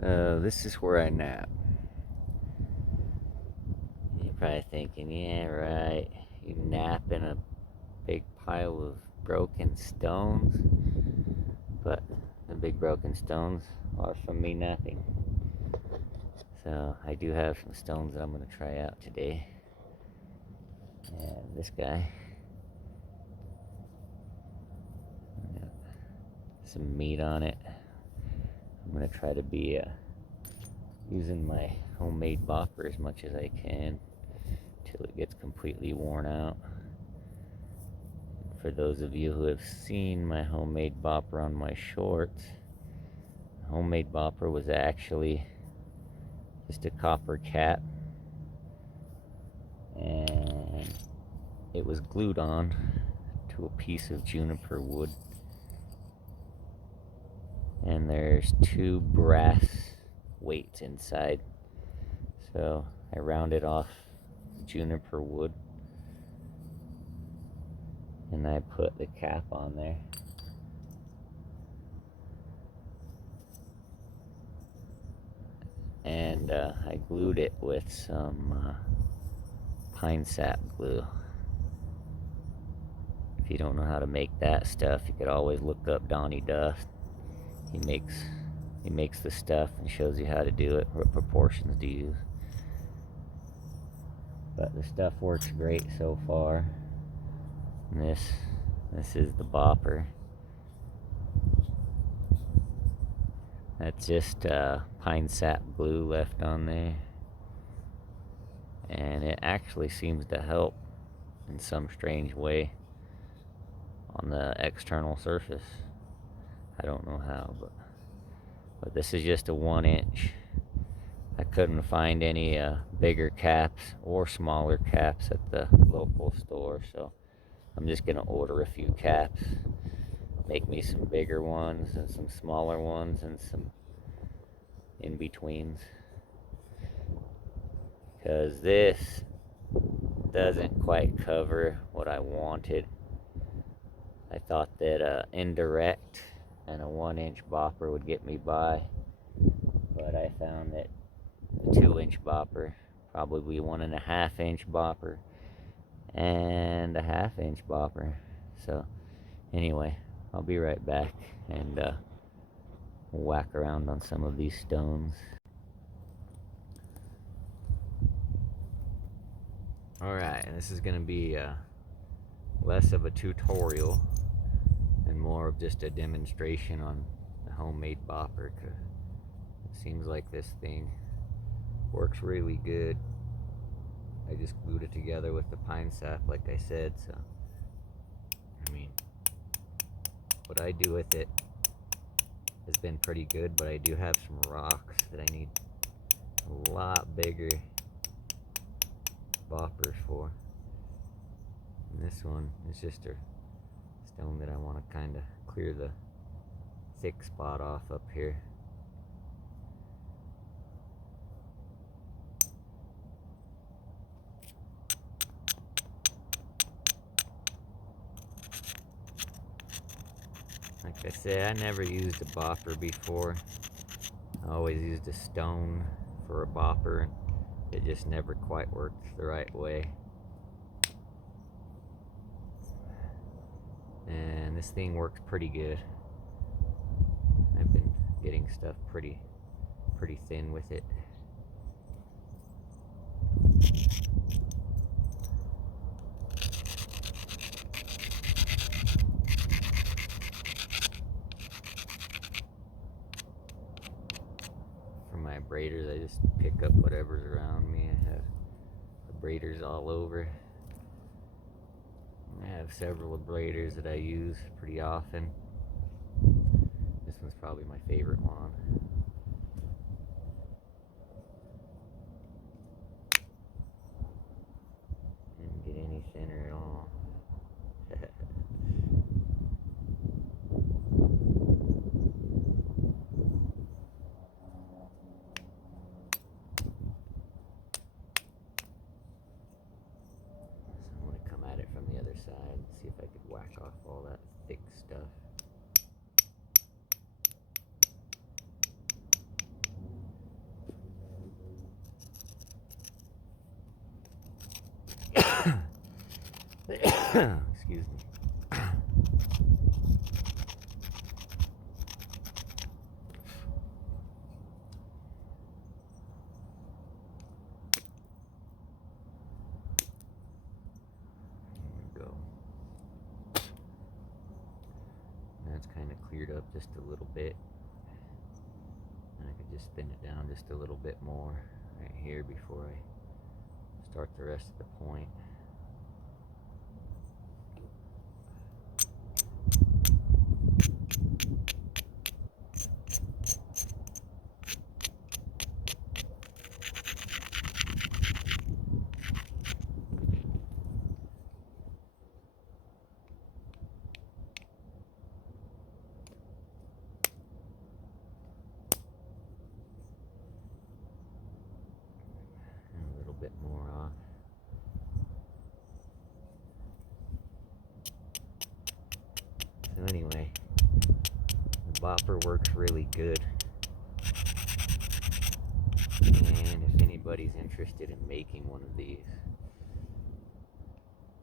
This is where I nap. You're probably thinking, yeah, right. You nap in a big pile of broken stones. But the big broken stones are from me napping. So I do have some stones that I'm going to try out today. And this guy. Some meat on it. I'm going to try to be using my homemade bopper as much as I can till it gets completely worn out. For those of you who have seen my homemade bopper on my shorts, homemade bopper was actually just a copper cap, and it was glued on to a piece of juniper wood, and there's two brass weights inside. So I rounded off juniper wood and I put the cap on there. And I glued it with some pine sap glue. If you don't know how to make that stuff, you could always look up Donnie Dust. He makes the stuff and shows you how to do it, what proportions to use. But the stuff works great so far. And this is the bopper. That's just pine sap glue left on there. And it actually seems to help in some strange way on the external surface. I don't know how, but this is just a 1-inch. I couldn't find any bigger caps or smaller caps at the local store, so I'm just gonna order a few caps, make me some bigger ones and some smaller ones and some in-betweens, because this doesn't quite cover what I wanted. I thought that indirect and a 1-inch bopper would get me by, but I found that a 2-inch bopper, probably 1.5-inch bopper, and a 1/2-inch bopper. So anyway, I'll be right back and whack around on some of these stones. Alright, this is going to be less of a tutorial and more of just a demonstration on the homemade bopper, because it seems like this thing works really good. I just glued it together with the pine sap like I said, so I mean, what I do with it has been pretty good, but I do have some rocks that I need a lot bigger boppers for. And this one is just a stone that I want to kind of clear the thick spot off up here. Like I said, I never used a bopper before. I always used a stone for a bopper, and it just never quite worked the right way. And this thing works pretty good. I've been getting stuff pretty thin with it. For my braiders, I just pick up whatever's around me. I have braiders all over. I have several braiders that I use pretty often. This one's probably my favorite one. Didn't get any thinner at all. From the other side, see if I could whack off all that thick stuff. Excuse me. That's kind of cleared up just a little bit. And I could just spin it down just a little bit more right here before I start the rest of the point. Bit more off. So anyway, the bopper works really good, and if anybody's interested in making one of these,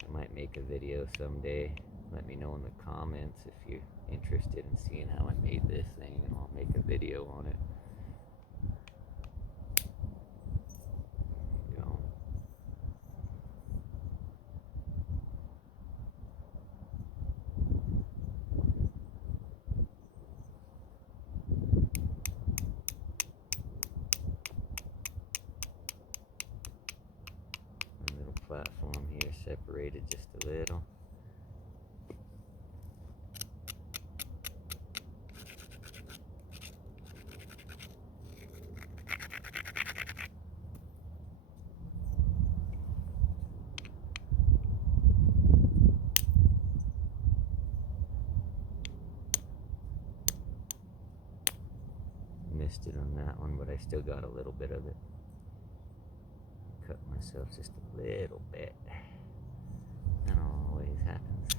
I might make a video someday. Let me know in the comments if you're interested in seeing how I made this thing, and I'll make a video on it. Platform here separated just a little. Missed it on that one, but I still got a little bit of it. Cut myself just a little bit. That always happens.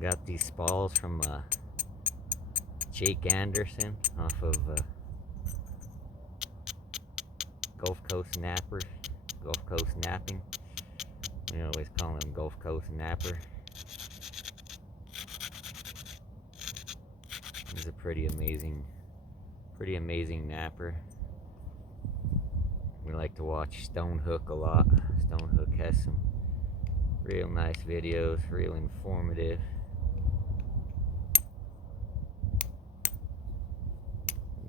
Got these spalls from Jake Anderson off of Gulf Coast Nappers, Gulf Coast Napping. We always call him Gulf Coast Napper. He's a pretty amazing napper. We like to watch Stonehook a lot. Stonehook has some real nice videos, real informative.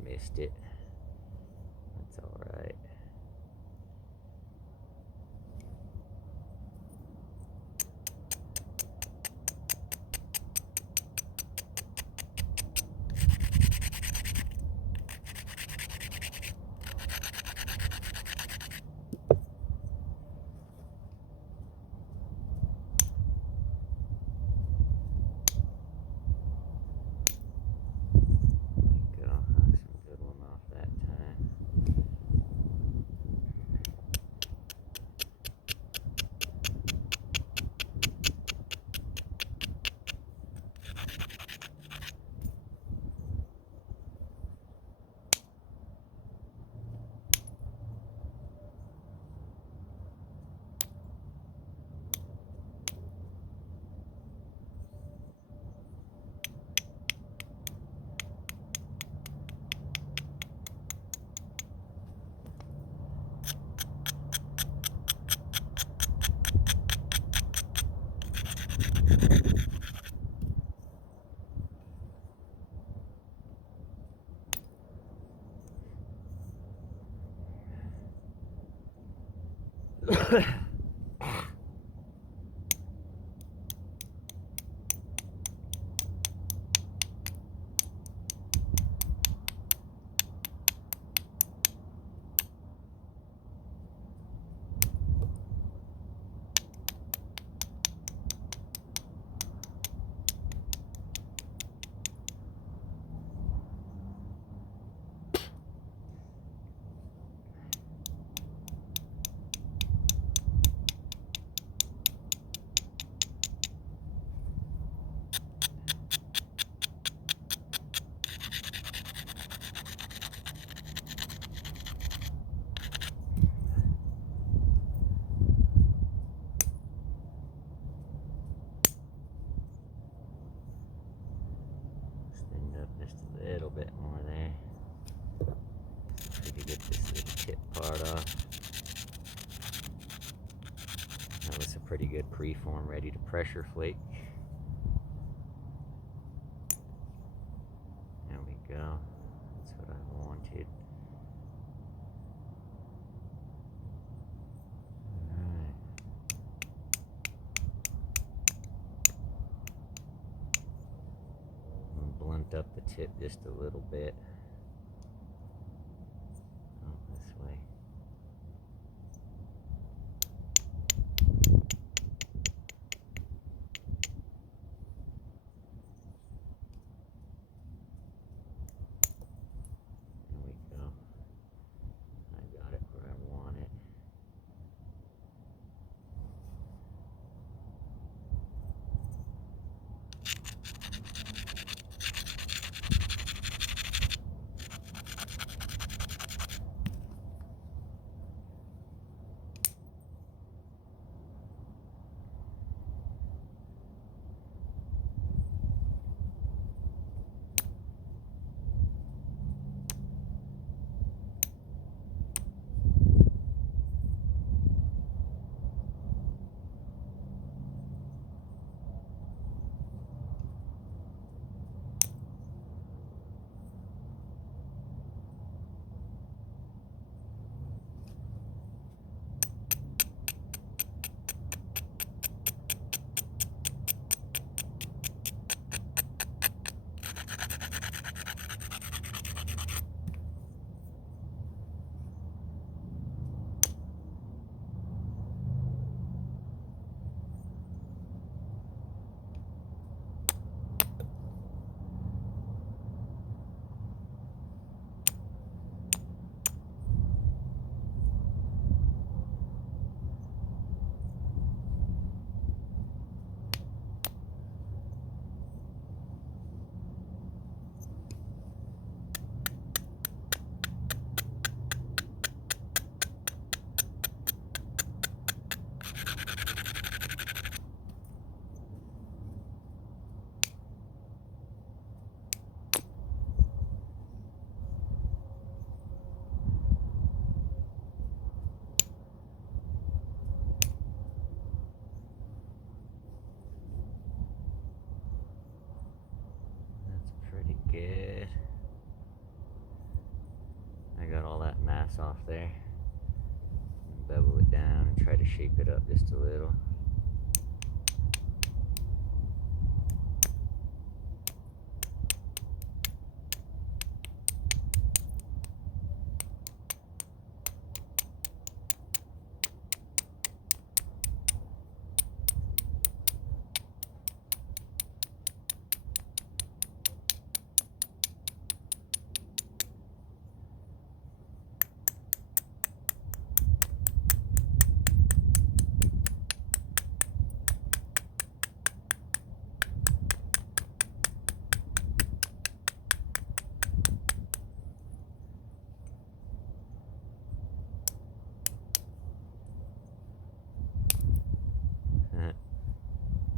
Missed it. That's alright. part off. That was a pretty good preform, ready to pressure flake. There we go. That's what I wanted. Alright. I'm gonna blunt up the tip just a little bit. Oh, this way. Good. I got all that mass off there. Bevel it down and try to shape it up just a little.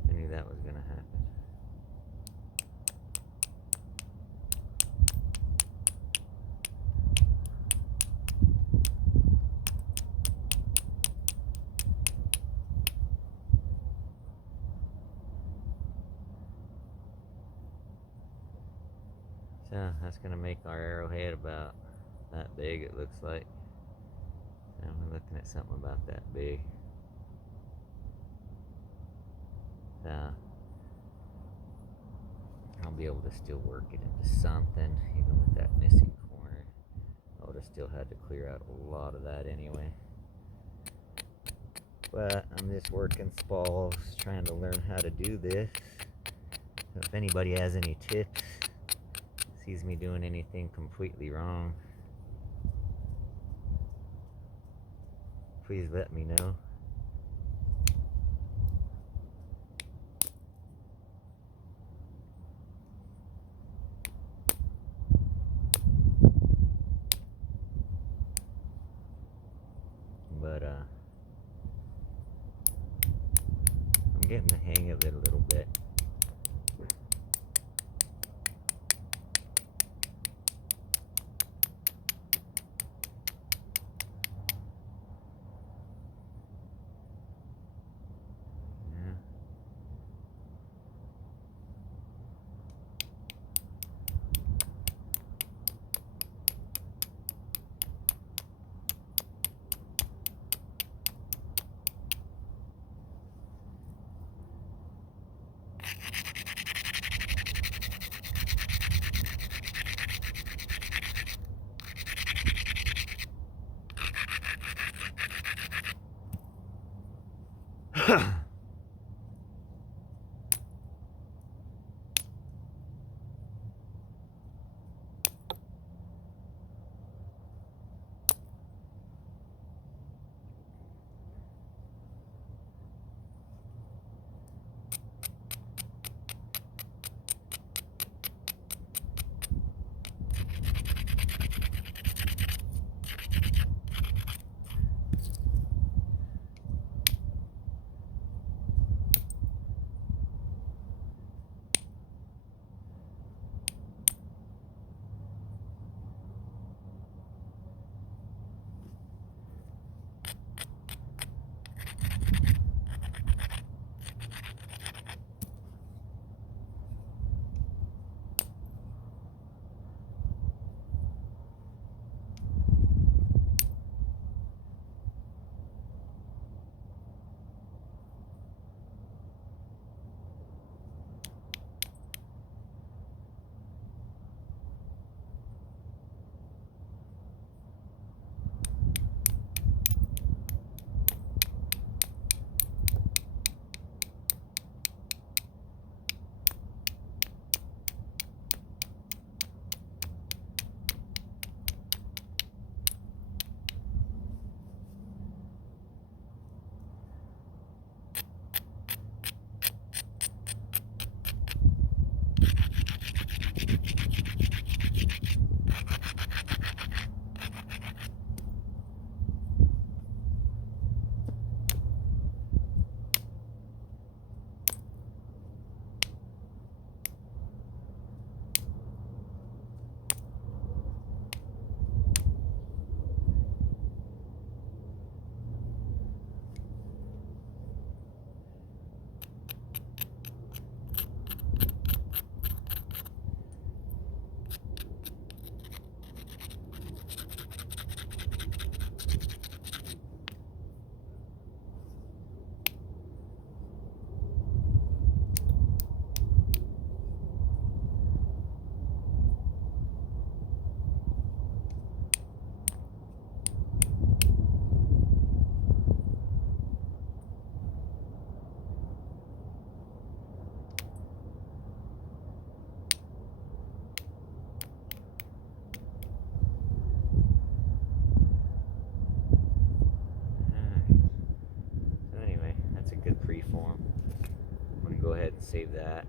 I knew that was gonna happen. So that's gonna make our arrowhead about that big, it looks like. And we're looking at something about that big. I'll be able to still work it into something, even with that missing corner. I would have still had to clear out a lot of that anyway. But I'm just working spalls, trying to learn how to do this. So if anybody has any tips, sees me doing anything completely wrong, please let me know. But I'm getting the hang of it a little bit. So anyway, that's a good preform. I'm going to go ahead and save that.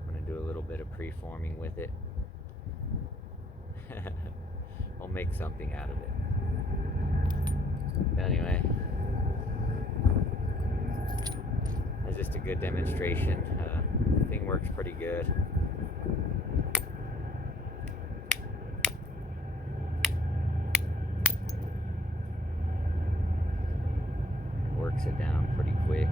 I'm going to do a little bit of preforming with it. I'll make something out of it. But anyway, that's just a good demonstration. The thing works pretty good. Works it down pretty quick.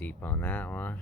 deep on that one.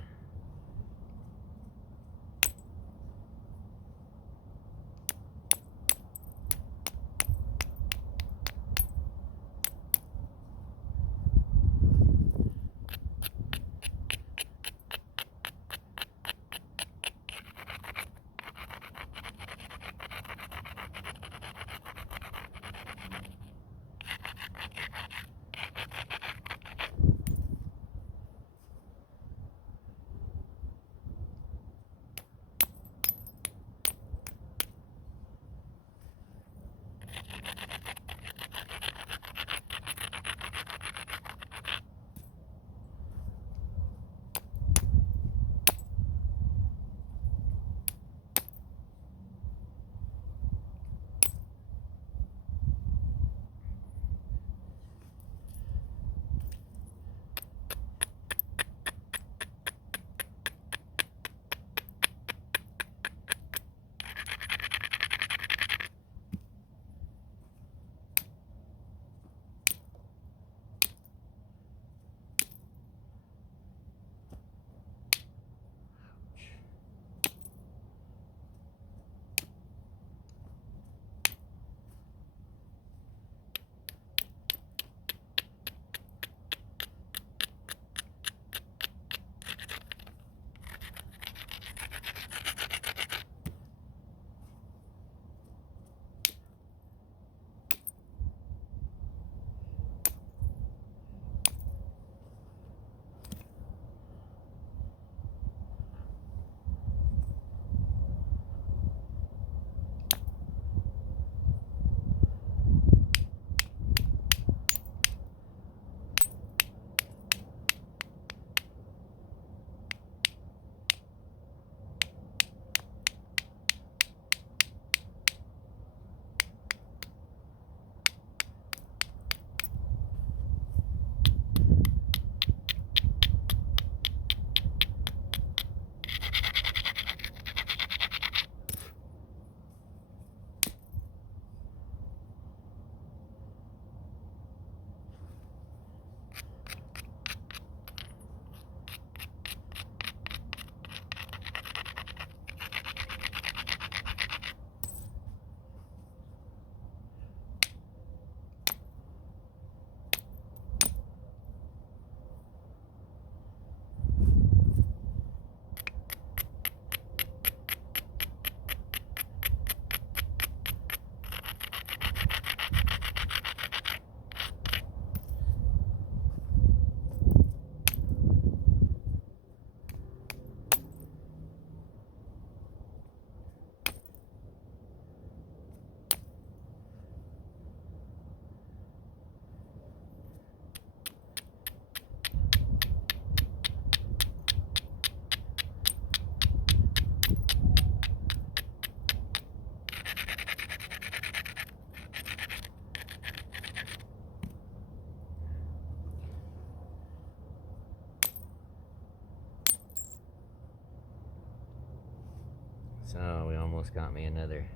So we almost got me another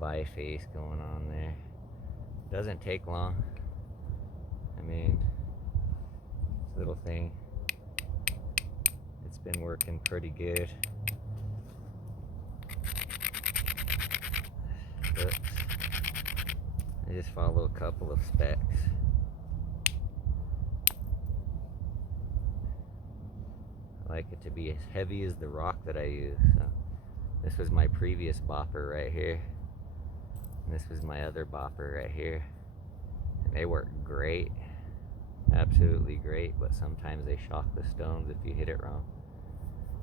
biface going on there. Doesn't take long. I mean, this little thing, it's been working pretty good. Oops. I just follow a couple of specs. I like it to be as heavy as the rock that I use. So this was my previous bopper right here. And this was my other bopper right here. And they work great. Absolutely great, but sometimes they shock the stones if you hit it wrong.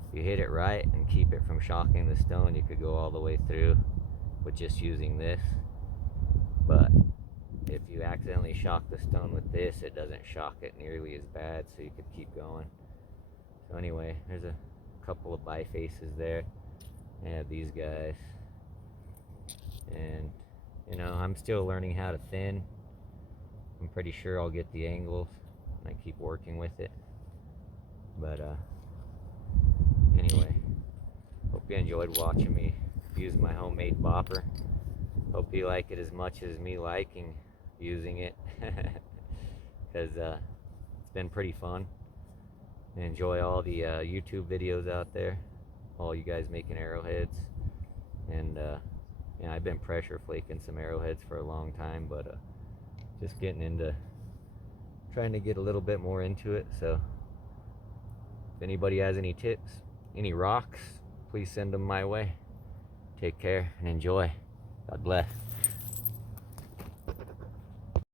If you hit it right and keep it from shocking the stone, you could go all the way through with just using this. But if you accidentally shock the stone with this, it doesn't shock it nearly as bad, so you could keep going. So anyway, there's a couple of bifaces there. I have these guys. And, you know, I'm still learning how to thin. I'm pretty sure I'll get the angles, and I keep working with it. But, anyway, hope you enjoyed watching me use my homemade bopper. Hope you like it as much as me liking using it, because it's been pretty fun. and enjoy all the YouTube videos out there, all you guys making arrowheads. And yeah, I've been pressure flaking some arrowheads for a long time, but just getting into trying to get a little bit more into it. So if anybody has any tips, any rocks, please send them my way. Take care and enjoy. God bless.